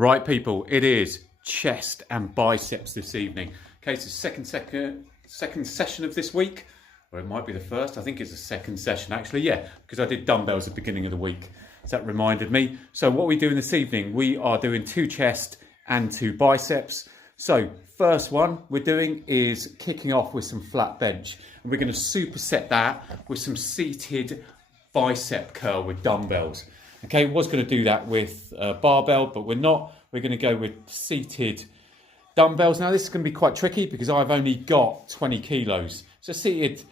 Right, people, it is chest and biceps this evening. Okay, it's the second session of this week, or it might be the first. I think it's the second session, actually, yeah, because I did dumbbells at the beginning of the week. So that reminded me. So what we're doing this evening, we are doing 2 chest and 2 biceps. So first one we're doing is kicking off with some flat bench. And we're going to superset that with some seated bicep curl with dumbbells. Okay, was going to do that with a barbell, but we're not. We're going to go with seated dumbbells. Now this is going to be quite tricky because I've only got 20 kilos. So seated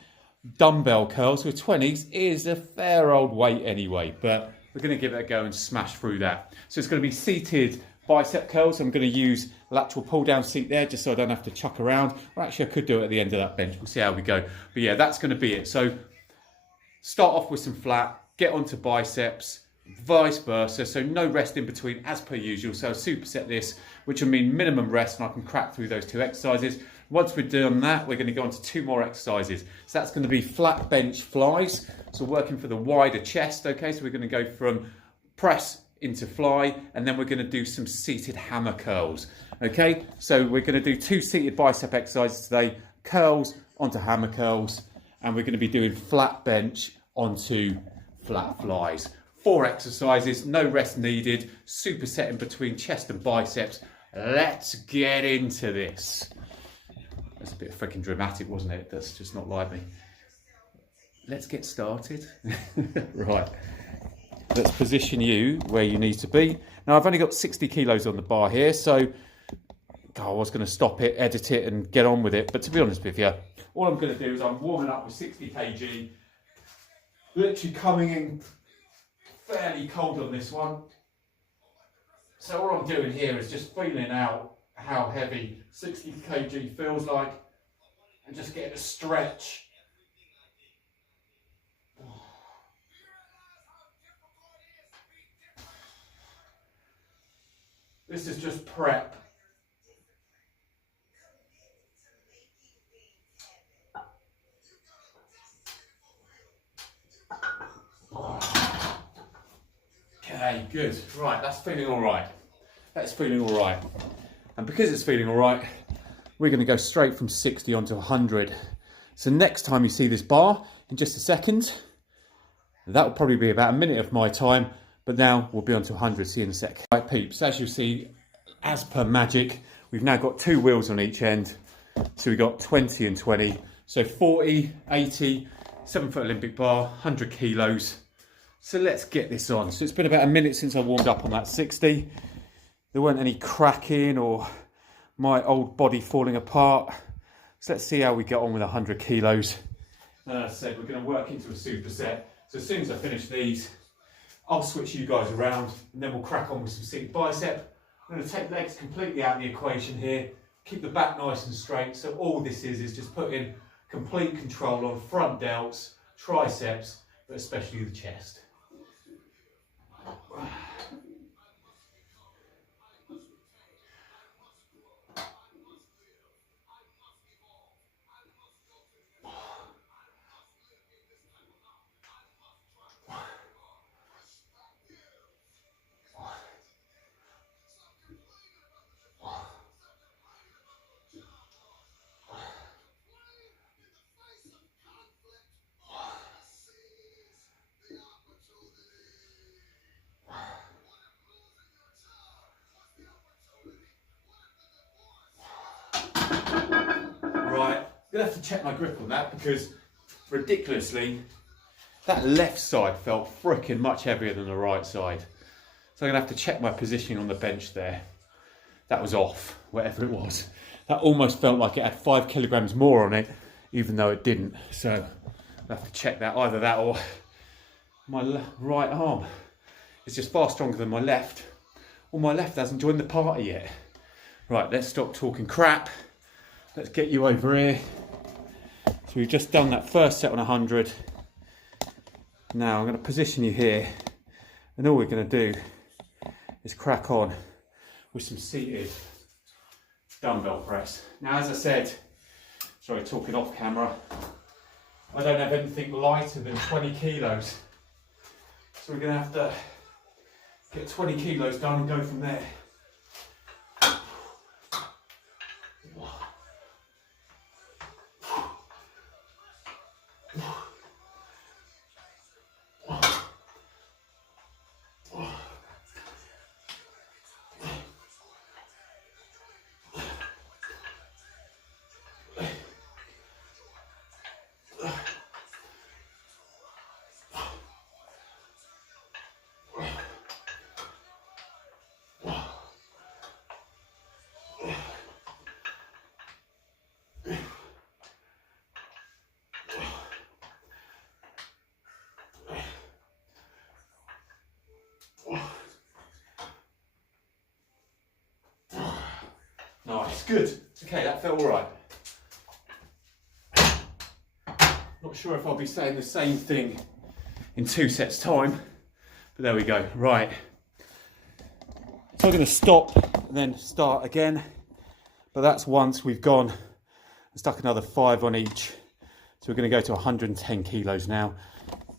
dumbbell curls with 20s is a fair old weight anyway, but we're going to give it a go and smash through that. So it's going to be seated bicep curls. I'm going to use lateral pull down seat there just so I don't have to chuck around. Or actually I could do it at the end of that bench. We'll see how we go. But yeah, that's going to be it. So start off with some flat, get onto biceps, vice versa, so no rest in between as per usual. So I'll superset this, which will mean minimum rest, and I can crack through those 2 exercises. Once we're done that, we're going to go on to 2 more exercises. So that's going to be flat bench flies, so working for the wider chest. Okay, so we're going to go from press into fly, and then we're going to do some seated hammer curls. Okay, so we're going to do 2 seated bicep exercises today, curls onto hammer curls, and we're going to be doing flat bench onto flat flies. 4 exercises, no rest needed, supersetting between chest and biceps. Let's get into this. That's a bit freaking dramatic, wasn't it? That's just not like me. Let's get started. Right. Let's position you where you need to be. Now, I've only got 60 kilos on the bar here, so I was going to stop it, edit it, and get on with it. But to be honest with you, all I'm going to do is I'm warming up with 60 kg, literally coming in fairly cold on this one. So all I'm doing here is just feeling out how heavy 60 kg feels like and just getting a stretch. This is just prep. Okay, good. Right, that's feeling all right. That's feeling all right. And because it's feeling all right, we're going to go straight from 60 onto 100. So next time you see this bar, in just a second, that will probably be about a minute of my time, but now we'll be on to 100. See you in a sec. Right, peeps, as you'll see, as per magic, we've now got 2 wheels on each end. So we've got 20 and 20. So 40, 80, 7-foot Olympic bar, 100 kilos. So let's get this on. So it's been about a minute since I warmed up on that 60. There weren't any cracking or my old body falling apart. So let's see how we get on with 100 kilos. And as I said, we're going to work into a superset. So as soon as I finish these, I'll switch you guys around and then we'll crack on with some seated bicep. I'm going to take legs completely out of the equation here. Keep the back nice and straight. So all this is just putting complete control on front delts, triceps, but especially the chest. Right, I'm going to have to check my grip on that because ridiculously that left side felt freaking much heavier than the right side. So I'm going to have to check my positioning on the bench there. That was off, whatever it was. That almost felt like it had 5 kilograms more on it, even though it didn't. So I'll have to check that, either that or my right arm is just far stronger than my left, or my left hasn't joined the party yet. Right, let's stop talking crap. Let's get you over here. So we've just done that first set on 100. Now I'm going to position you here, and all we're going to do is crack on with some seated dumbbell press. Now, as I said, sorry, talking off camera, I don't have anything lighter than 20 kilos. So we're going to have to get 20 kilos done and go from there. Nice, good. Okay, that felt all right. Not sure if I'll be saying the same thing in 2 sets time, but there we go. Right. So I'm going to stop and then start again, but that's once we've gone and stuck another 5 on each. So we're going to go to 110 kilos now.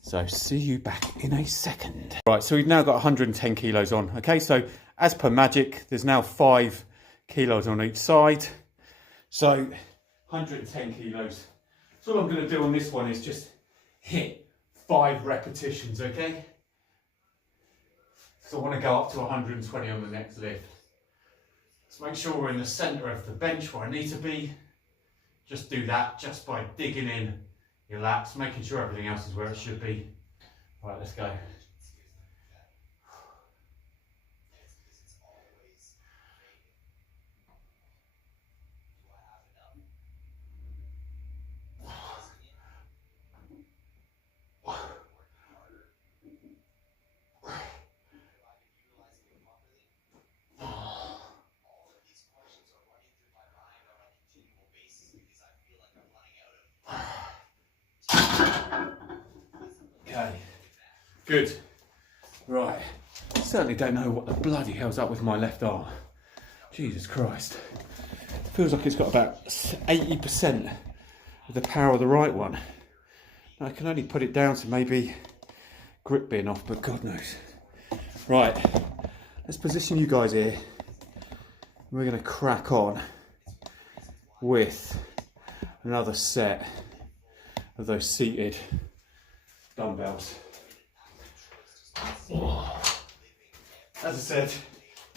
So see you back in a second. Right, so we've now got 110 kilos on. Okay, so as per magic, there's now 5 kilos on each side. So 110 kilos. So all I'm going to do on this one is just hit 5 repetitions, okay? So I want to go up to 120 on the next lift. Let's make sure we're in the centre of the bench where I need to be. Just do that just by digging in your lats, making sure everything else is where it should be. Right, let's go. Okay, good. Right, certainly don't know what the bloody hell's up with my left arm. Jesus Christ. Feels like it's got about 80% of the power of the right one. Now, I can only put it down to maybe grip being off, but God knows. Right, let's position you guys here. We're going to crack on with another set of those seated dumbbells. As I said,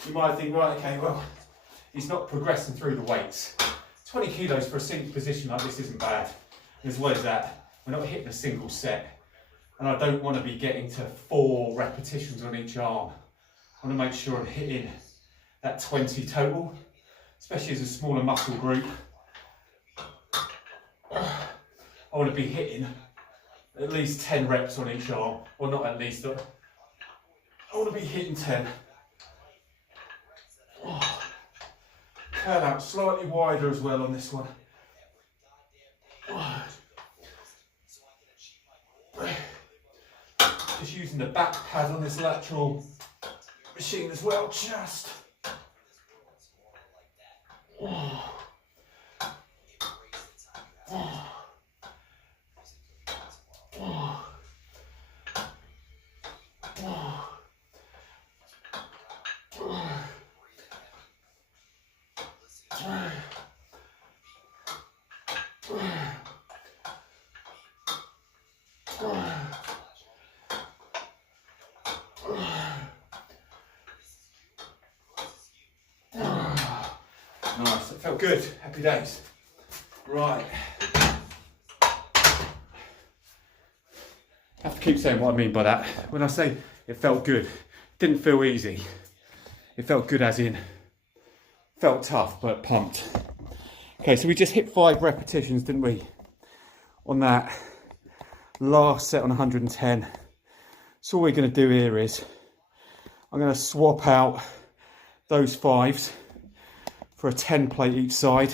you might think, right, okay, well, he's not progressing through the weights. 20 kilos for a single position like this isn't bad. And as well as that, we're not hitting a single set. And I don't want to be getting to 4 repetitions on each arm. I want to make sure I'm hitting that 20 total, especially as a smaller muscle group. I want to be hitting at least 10 reps on each arm, or not at least, I want to be hitting 10. Turn out slightly wider as well on this one. Just using the back pad on this lateral machine as well, just. Nice, it felt good. Happy days. Right. I have to keep saying what I mean by that. When I say it felt good, it didn't feel easy. It felt good as in, felt tough but pumped. Okay, so we just hit 5 repetitions, didn't we? On that last set on 110. So all we're going to do here is, I'm going to swap out those 5s for a 10 plate each side.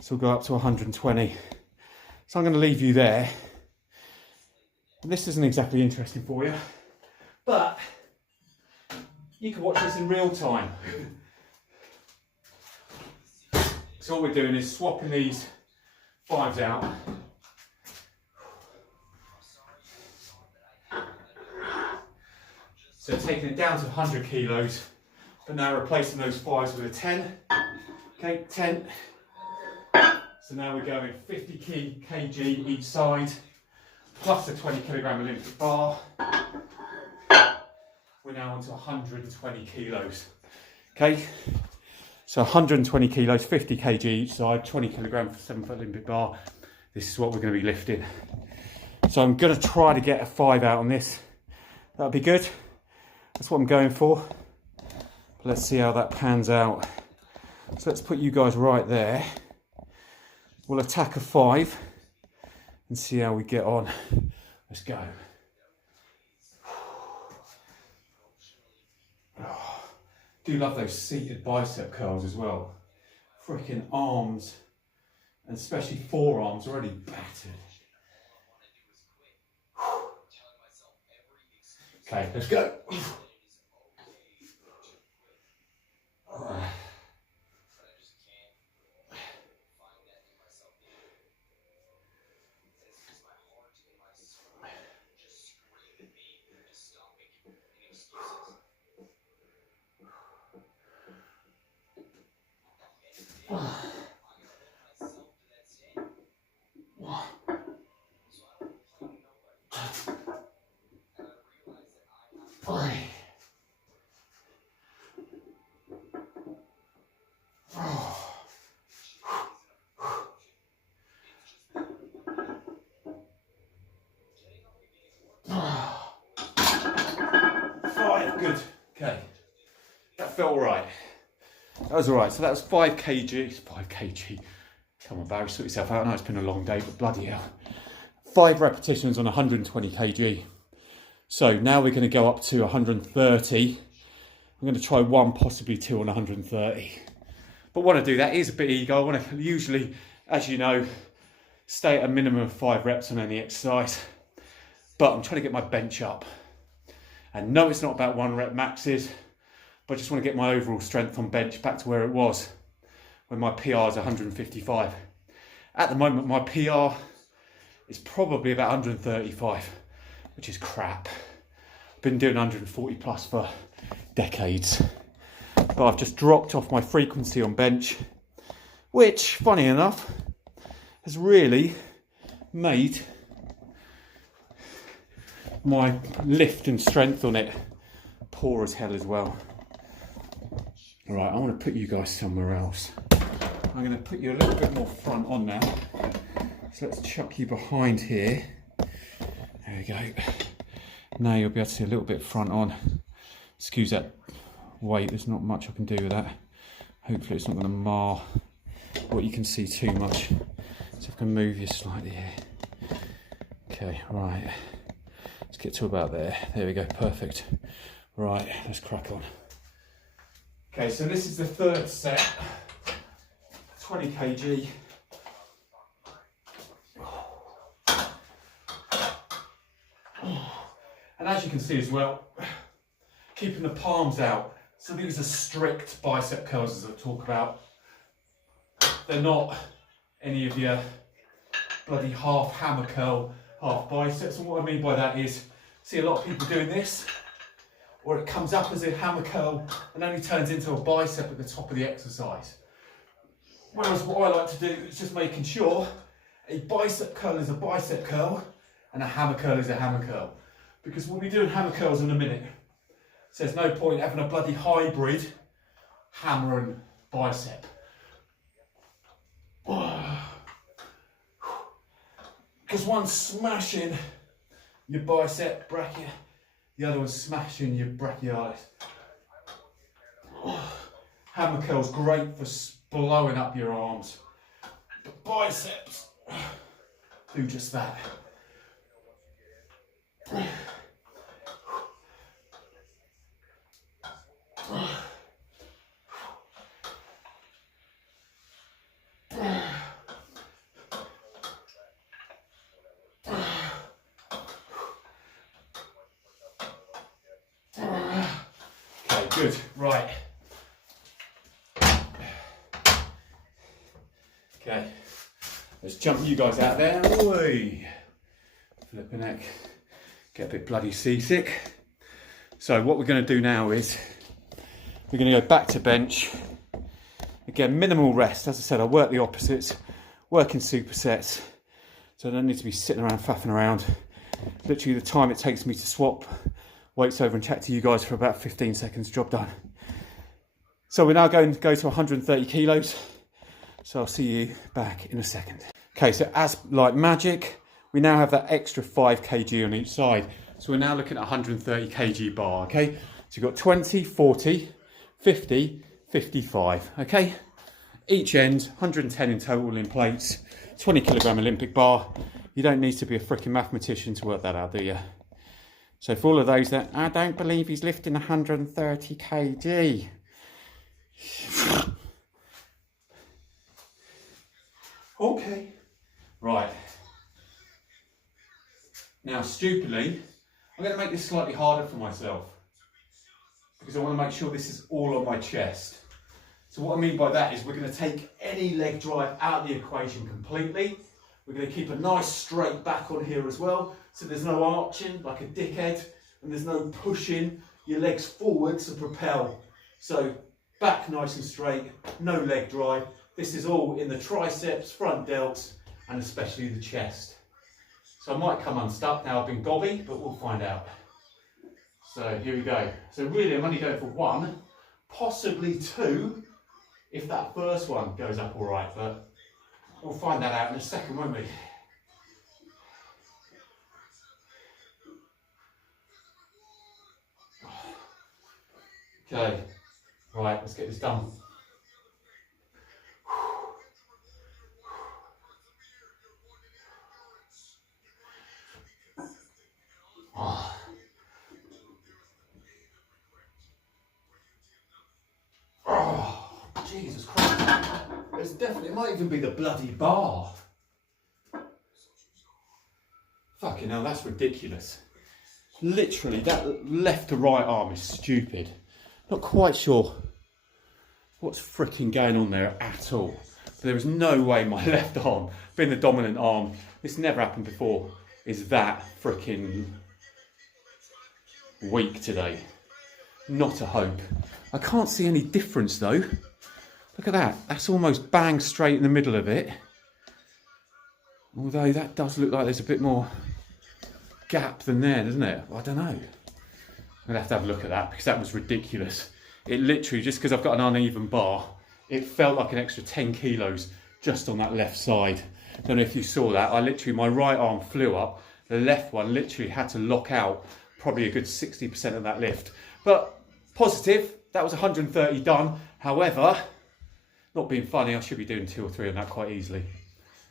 So we'll go up to 120. So I'm going to leave you there. And this isn't exactly interesting for you, but you can watch this in real time. So all we're doing is swapping these 5s out. So taking it down to 100 kilos, but now replacing those 5s with a 10. Okay, 10. So now we're going 50 kg each side, plus a 20 kilogram Olympic bar. We're now on to 120 kilos. Okay, so 120 kilos, 50 kg each side, 20 kilogram for 7-foot Olympic bar. This is what we're going to be lifting. So I'm going to try to get a 5 out on this. That'll be good. That's what I'm going for. But let's see how that pans out. So let's put you guys right there. We'll attack a 5 and see how we get on. Let's go. Do love those seated bicep curls as well. freaking arms, and especially forearms, already battered. Okay, let's go. Good. Okay. That felt all right. That was all right. So that was 5 kg. 5 kg. Come on, Barry, sort yourself out. I know it's been a long day, but bloody hell. 5 repetitions on 120 kg. So now we're going to go up to 130. I'm going to try 1, possibly 2 on 130. But when I do that, is a bit ego. I want to usually, as you know, stay at a minimum of 5 reps on any exercise. But I'm trying to get my bench up. And no, it's not about 1 rep maxes, but I just want to get my overall strength on bench back to where it was when my PR is 155. At the moment, my PR is probably about 135, which is crap. I've been doing 140 plus for decades, but I've just dropped off my frequency on bench, which, funny enough, has really made my lift and strength on it poor as hell as well. All right, I want to put you guys somewhere else. I'm going to put you a little bit more front on now. So let's chuck you behind here. There we go. Now you'll be able to see a little bit front on. Excuse that weight, there's not much I can do with that. Hopefully it's not going to mar what you can see too much. So I can move you slightly here. Okay, right. Let's get to about there. There we go, perfect. Right, let's crack on. Okay, so this is the 3rd set, 20 kg. And as you can see as well, keeping the palms out. So these are strict bicep curls as I talk about. They're not any of your bloody half hammer curl, half biceps. And what I mean by that is, see a lot of people doing this, or it comes up as a hammer curl and only turns into a bicep at the top of the exercise. Whereas what I like to do is just making sure a bicep curl is a bicep curl and a hammer curl is a hammer curl. Because we'll be doing hammer curls in a minute. So there's no point having a bloody hybrid hammer and bicep. Because one's smashing your bicep brachial, the other one's smashing your brachialis. Hammer curl's great for blowing up your arms. But biceps do just that. Okay, good, right. Okay, let's jump you guys out there. Oi. Flipping heck. Get a bit bloody seasick. So what we're going to do now is we're going to go back to bench. Again, minimal rest. As I said, I work the opposites, working supersets. So I don't need to be sitting around faffing around. Literally the time it takes me to swap weights over and chat to you guys for about 15 seconds, job done. So we're now going to go to 130 kilos. So I'll see you back in a second. Okay, so as like magic, we now have that extra 5 kg on each side. So we're now looking at 130 kg bar, okay? So you've got 20, 40, 50, 55, okay? Each end, 110 in total in plates, 20 kilogram Olympic bar. You don't need to be a freaking mathematician to work that out, do you? So for all of those that, I don't believe he's lifting 130 kg. Okay. Right. Now, stupidly, I'm going to make this slightly harder for myself because I want to make sure this is all on my chest. So what I mean by that is we're going to take any leg drive out of the equation completely. We're going to keep a nice straight back on here as well, so there's no arching like a dickhead, and there's no pushing your legs forwards to propel. So back nice and straight, no leg drive. This is all in the triceps, front delts, and especially the chest. So I might come unstuck now. I've been gobby, but we'll find out. So here we go. So really I'm only going for one, possibly two, if that first one goes up all right, but we'll find that out in a second, won't we? Okay, right, let's get this done. Oh. Oh, Jesus Christ. It's definitely, it might even be the bloody bar. Fucking hell, that's ridiculous. Literally, that left to right arm is stupid. Not quite sure what's freaking going on there at all. But there is no way my left arm, being the dominant arm, this never happened before, is that freaking weak today. Not a hope. I can't see any difference though. Look at that. That's almost bang straight in the middle of it. Although that does look like there's a bit more gap than there, doesn't it? Well, I don't know. I'm going to have a look at that because that was ridiculous. It literally, just because I've got an uneven bar, it felt like an extra 10 kilos just on that left side. I don't know if you saw that. My right arm flew up. The left one literally had to lock out probably a good 60% of that lift. But positive, that was 130 done. However, not being funny, I should be doing 2 or 3 on that quite easily.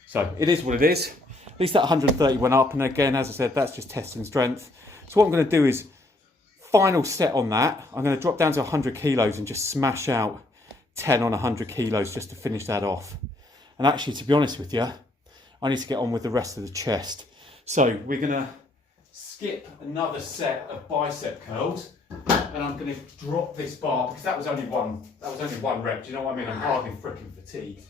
So it is what it is. At least that 130 went up. And again, as I said, that's just testing strength. So what I'm going to do is, final set on that, I'm going to drop down to 100 kilos and just smash out 10 on 100 kilos just to finish that off. And actually, to be honest with you, I need to get on with the rest of the chest. So we're going to skip another set of bicep curls, and I'm going to drop this bar because that was only one rep. Do you know what I mean? I'm hardly freaking fatigued.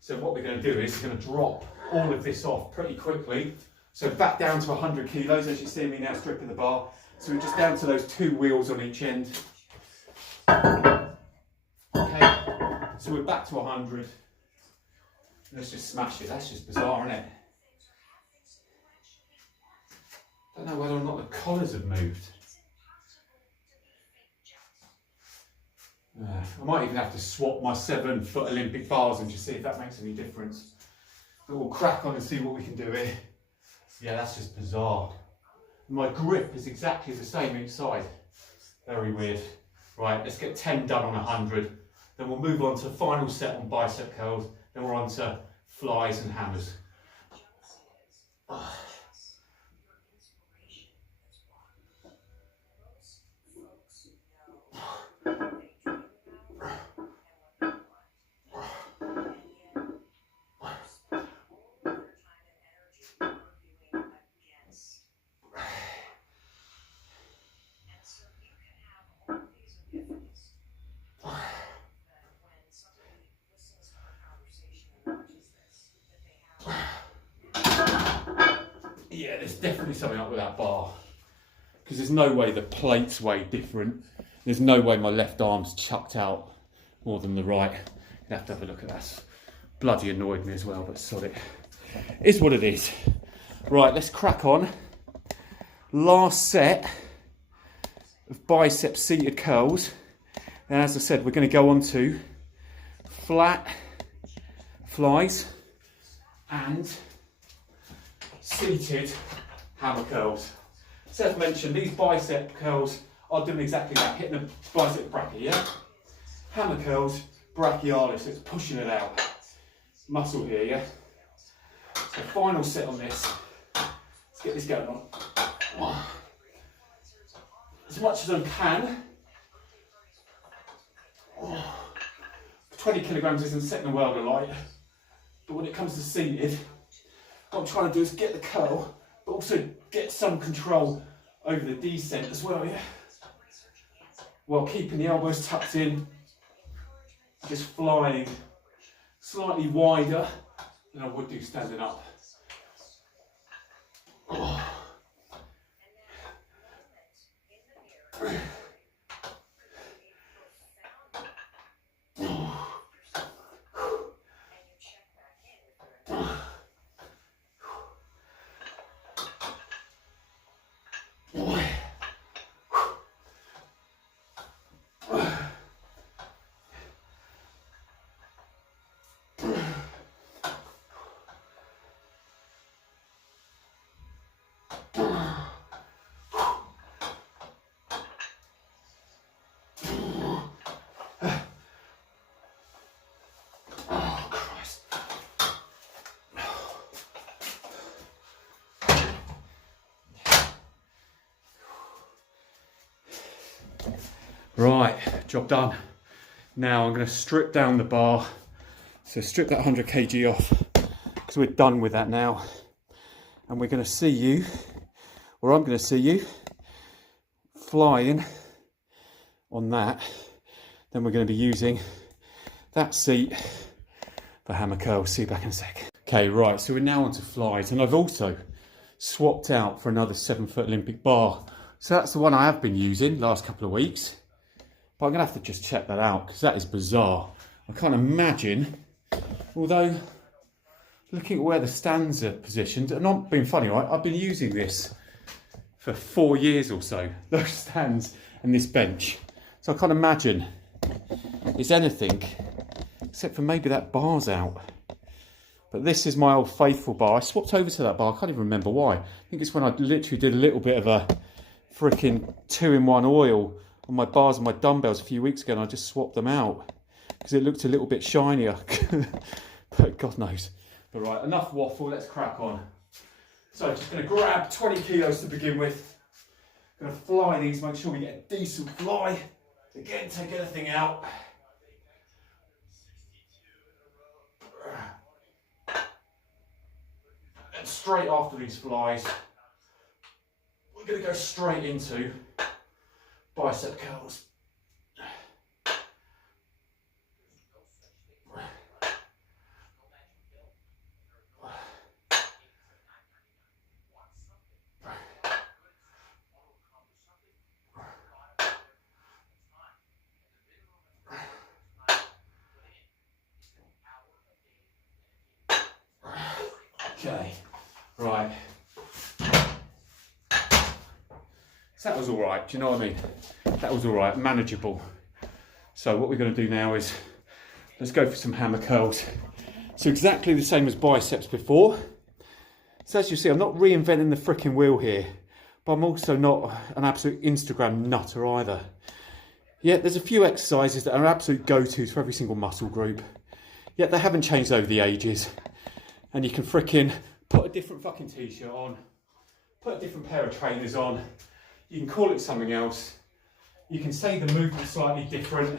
So what we're going to do is we're going to drop all of this off pretty quickly. So back down to 100 kilos, as you see me now stripping the bar. So we're just down to those 2 wheels on each end. Okay, so we're back to 100. Let's just smash it. That's just bizarre, isn't it? I don't know whether or not the collars have moved. I might even have to swap my 7-foot Olympic bars and just see if that makes any difference. But we'll crack on and see what we can do here. Yeah, that's just bizarre. My grip is exactly the same each side. Very weird. Right, let's get 10 done on 100. Then we'll move on to the final set on bicep curls. Then we're on to flies and hammers. Yeah, there's definitely something up with that bar. Because there's no way the plate's way different. There's no way my left arm's chucked out more than the right. You have to have a look at that. Bloody annoyed me as well, but sod it. Is what it is. Right, let's crack on. Last set of bicep seated curls. And as I said, we're going to go on to flat flies and seated hammer curls. Seth mentioned these bicep curls are doing exactly that, hitting the bicep bracket, yeah? Hammer curls, brachialis, so it's pushing it out. Muscle here, yeah? So final set on this. Let's get this going on. As much as I can. 20 kilograms isn't setting the world alight. But when it comes to seated, what I'm trying to do is get the curl, but also get some control over the descent as well, yeah? While keeping the elbows tucked in, just flying slightly wider than I would do standing up. Oh. Right, job done. Now I'm going to strip down the bar. So strip that 100 kg off, because we're done with that now. And we're going to see you, or I'm going to see you, flying on that. Then we're going to be using that seat for hammer curls. See you back in a sec. Okay, right, so we're now onto flies. And I've also swapped out for another 7-foot Olympic bar. So that's the one I have been using last couple of weeks. But I'm going to have to just check that out, because that is bizarre. I can't imagine, although looking at where the stands are positioned, and not being funny, right? I've been using this for 4 years or so, those stands and this bench. So I can't imagine it's anything, except for maybe that bar's out. But this is my old faithful bar. I swapped over to that bar, I can't even remember why. I think it's when I literally did a little bit of a freaking 2-in-1 oil on my bars and my dumbbells a few weeks ago, and I just swapped them out because it looked a little bit shinier. But God knows. But right, enough waffle, let's crack on. So just going to grab 20 kilos to begin with. Going to fly these, make sure we get a decent fly. Again, take anything out. And straight after these flies, we're going to go straight into bicep curls. Okay, right. So that was all right, do you know what I mean? That was all right, manageable. So what we're going to do now is, let's go for some hammer curls. So exactly the same as biceps before. So as you see, I'm not reinventing the freaking wheel here, but I'm also not an absolute Instagram nutter either. Yeah, there's a few exercises that are absolute go-tos for every single muscle group. Yet they haven't changed over the ages. And you can freaking put a different fucking t-shirt on, put a different pair of trainers on, you can call it something else, you can say the movement's slightly different,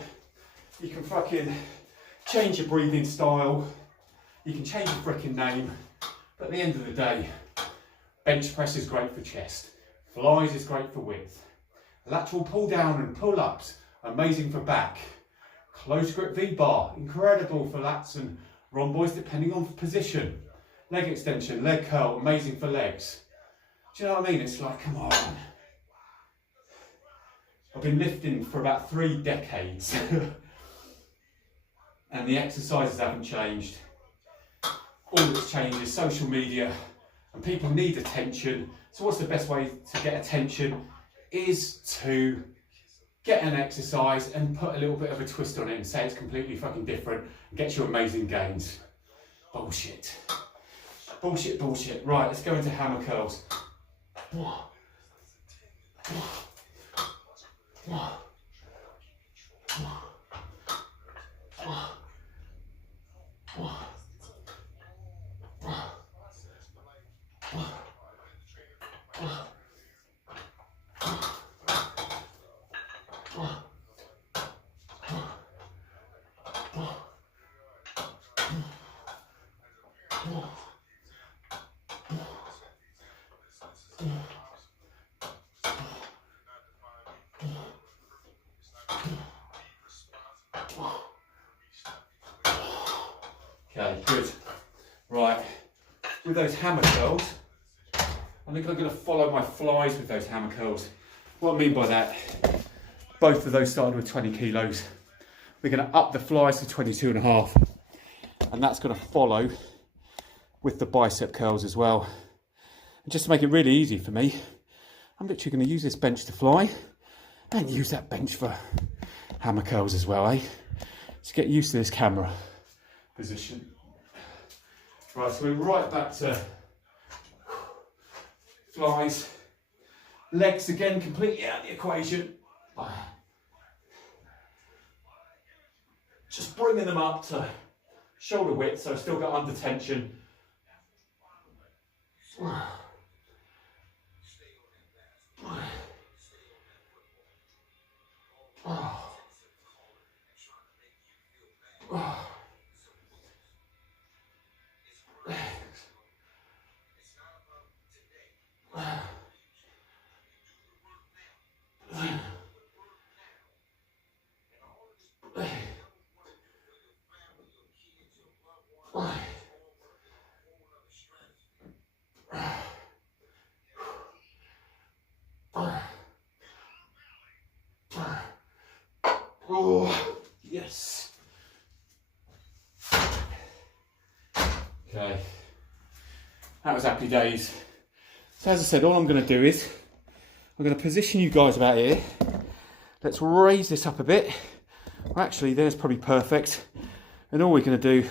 you can fucking change your breathing style, you can change your freaking name, but at the end of the day, bench press is great for chest, flies is great for width, lateral pull down and pull ups, amazing for back, close grip V-bar, incredible for lats and rhomboids depending on position. Leg extension, leg curl, amazing for legs. Do you know what I mean? It's like, come on. I've been lifting for about 3 decades. And the exercises haven't changed. All that's changed is social media, and people need attention. So what's the best way to get attention? Is to get an exercise and put a little bit of a twist on it and say it's completely fucking different and get you amazing gains. Bullshit. Bullshit, bullshit. Right, let's go into hammer curls. Okay, good. Right, with those hammer curls, I think I'm going to follow my flies with those hammer curls. What I mean by that, both of those started with 20 kilos. We're going to up the flies to 22.5, and that's going to follow with the bicep curls as well. And just to make it really easy for me, I'm literally going to use this bench to fly and use that bench for hammer curls as well, eh? So get used to this camera position. Right, so we're right back to flies. Legs again completely out of the equation. Just bringing them up to shoulder width, so I've still got under tension. Oh, yes. Okay, that was happy days. So as I said, all I'm going to do is I'm going to position you guys about here. Let's raise this up a bit. Well, actually, there's probably perfect. And all we're going to do,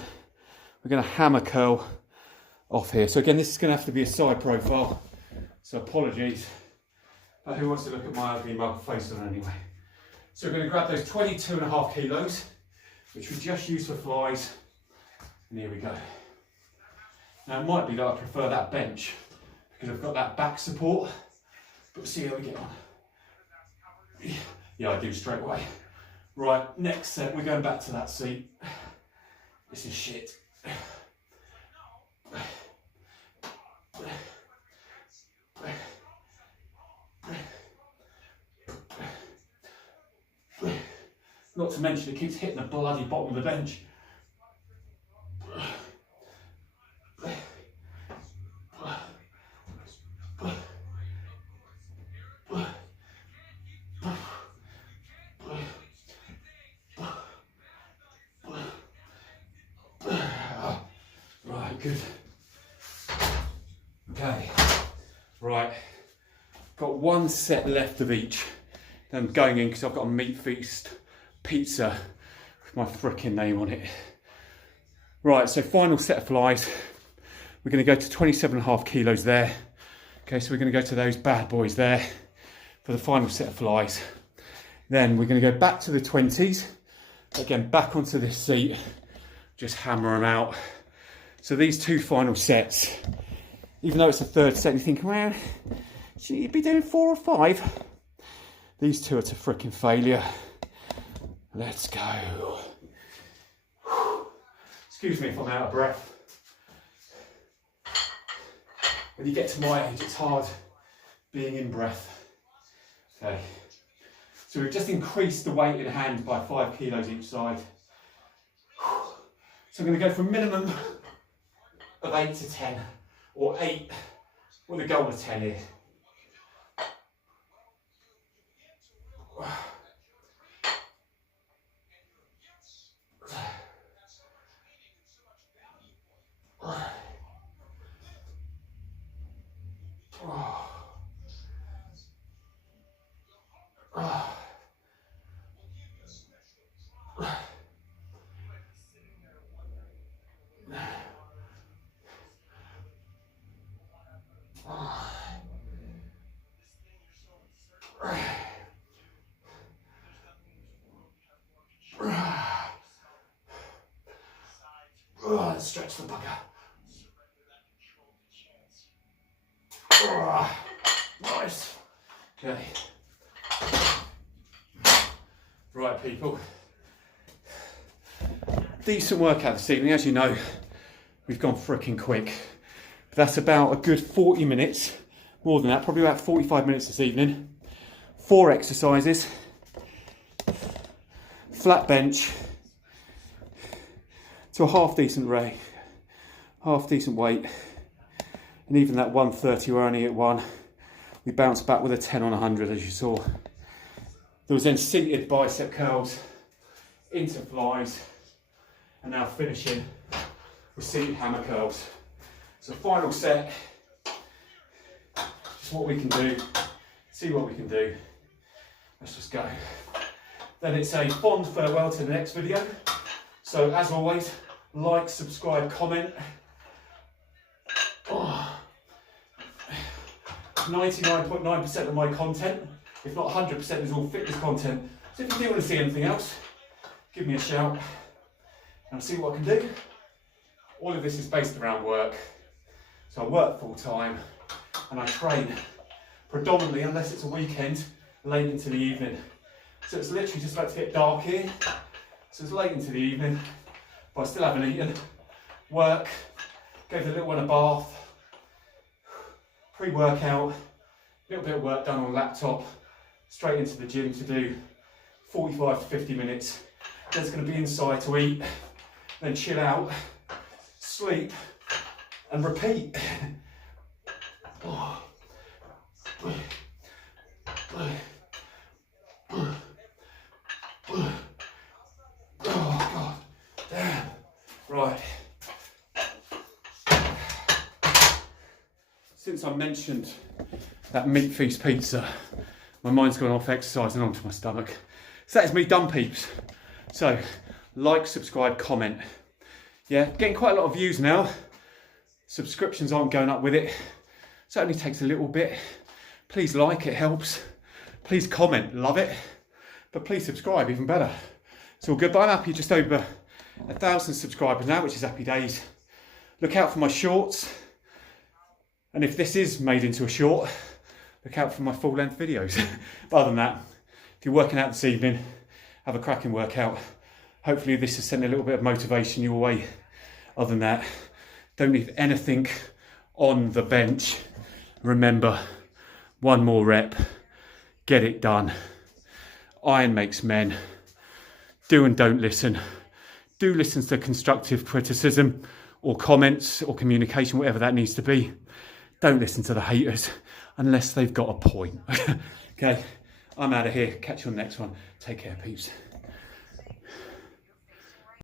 we're going to hammer curl off here. So again, this is going to have to be a side profile. So apologies. But who wants to look at my ugly mug face on anyway? So we're going to grab those 22.5 kilos, which we just used for flies. And here we go. Now it might be that I prefer that bench because I've got that back support, but we'll see how we get on. Yeah, I do straight away. Right, next set, we're going back to that seat. This is shit. Not to mention it keeps hitting the bloody bottom of the bench. Right, good. Okay, right. Got one set left of each. Then I'm going in because I've got a meat feast pizza with my frickin' name on it. Right, so final set of flies. We're going to go to 27.5 kilos there. Okay, so we're going to go to those bad boys there for the final set of flies. Then we're going to go back to the 20s. Again, back onto this seat. Just hammer them out. So these two final sets, even though it's the third set, you think, well, shouldn't you be doing 4 or 5? These two are to frickin' failure. Let's go. Excuse me if I'm out of breath. When you get to my age, it's hard being in breath. Okay. So we've just increased the weight in hand by 5 kilos each side. So I'm going to go for a minimum of 8 to 10, or 8 with a goal of 10 here. Stretch the bugger. Nice. Okay. Right, people. Decent workout this evening. As you know, we've gone frickin' quick. But that's about a good 40 minutes. More than that, probably about 45 minutes this evening. 4 exercises. Flat bench. to a half decent weight, and even that 130 we're only at 1, we bounced back with a 10 on 100 as you saw. There was then seated bicep curls into flies, and now finishing with seated hammer curls. So final set, just what we can do, see what we can do. Let's just go. Then it's a fond farewell to the next video. So as always, like, subscribe, comment. 99.9% of my content, if not 100%, is all fitness content. So if you do want to see anything else, give me a shout and I'll see what I can do. All of this is based around work. So I work full time and I train predominantly, unless it's a weekend, late into the evening. So it's literally just about to get dark here. So it's late into the evening, but I still haven't eaten. Work, gave the little one a bath, pre-workout, a little bit of work done on laptop, straight into the gym to do 45 to 50 minutes. Then it's going to be inside to eat, then chill out, sleep, and repeat. Oh God, damn. Right. Since I mentioned that meat feast pizza, my mind's gone off exercising onto my stomach. So that is me done, peeps. So, like, subscribe, comment. Yeah, getting quite a lot of views now. Subscriptions aren't going up with it. So it only takes a little bit. Please like, it helps. Please comment, love it. But please subscribe, even better. It's all good, but I'm happy just over 1,000 subscribers now, which is happy days. Look out for my shorts. And if this is made into a short, look out for my full length videos. But other than that, if you're working out this evening, have a cracking workout. Hopefully this has sent a little bit of motivation your way. Other than that, don't leave anything on the bench. Remember, one more rep, get it done. Iron makes men. Do and don't listen. Do listen to constructive criticism or comments or communication, whatever that needs to be. Don't listen to the haters unless they've got a point. Okay, I'm out of here. Catch you on the next one. Take care, peeps.